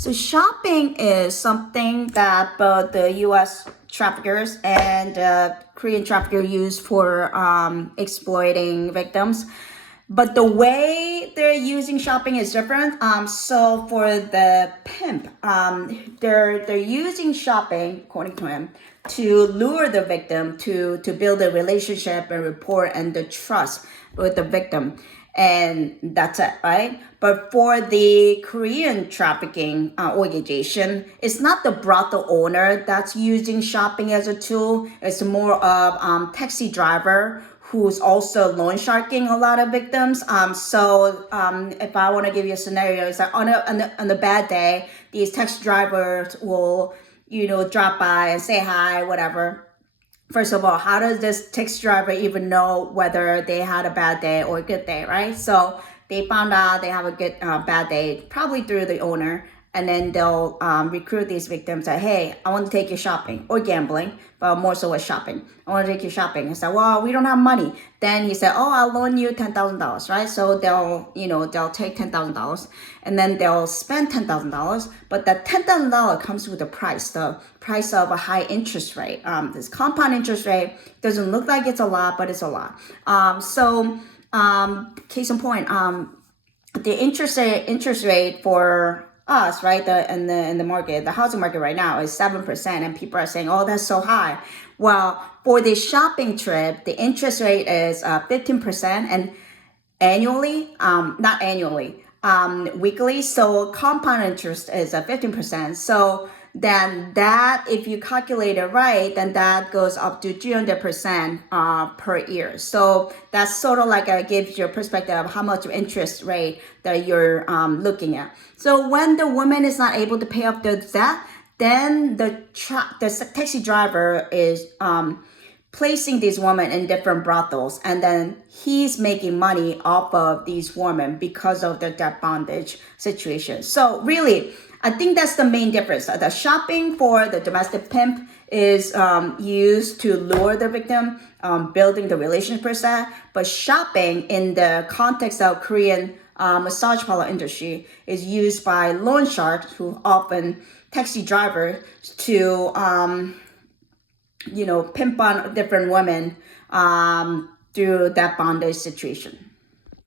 So shopping is something that both the U.S. traffickers and Korean traffickers use for exploiting victims. But the way they're using shopping is different. So for the pimp, they're using shopping, according to him, to lure the victim to build a relationship and rapport and the trust with the victim, and that's it, right? But for the Korean trafficking organization, it's not the brothel owner that's using shopping as a tool. It's more of taxi driver who's also loan sharking a lot of victims. If I want to give you a scenario, it's like on a bad day, these taxi drivers will, drop by and say hi, whatever. First of all, how does this taxi driver even know whether they had a bad day or a good day, right? So they found out they have a good bad day, probably through the owner, and then they'll recruit these victims that, hey, I want to take you shopping or gambling, but more so with shopping. I want to take you shopping. I said, well, we don't have money. Then he said, oh, I'll loan you $10,000, right? So they'll take $10,000 and then they'll spend $10,000, but that $10,000 comes with a price, the price of a high interest rate. This compound interest rate doesn't look like it's a lot, but it's a lot. Case in point, the interest rate for us, right, in the market, the housing market right now is 7%, and people are saying, oh, that's so high. Well, for the shopping trip, the interest rate is 15%, and annually, not annually, weekly. So compound interest is 15%. So then that, if you calculate it right, then that goes up to 300% per year. So that's sort of like gives you a perspective of how much interest rate that you're looking at. So when the woman is not able to pay off the debt, then the taxi driver is placing these women in different brothels, and then he's making money off of these women because of the debt bondage situation. So really, I think that's the main difference. The shopping for the domestic pimp is used to lure the victim, building the relationship per se. But shopping in the context of Korean massage parlor industry is used by loan sharks, who often taxi drivers, to pimp on different women through that bondage situation.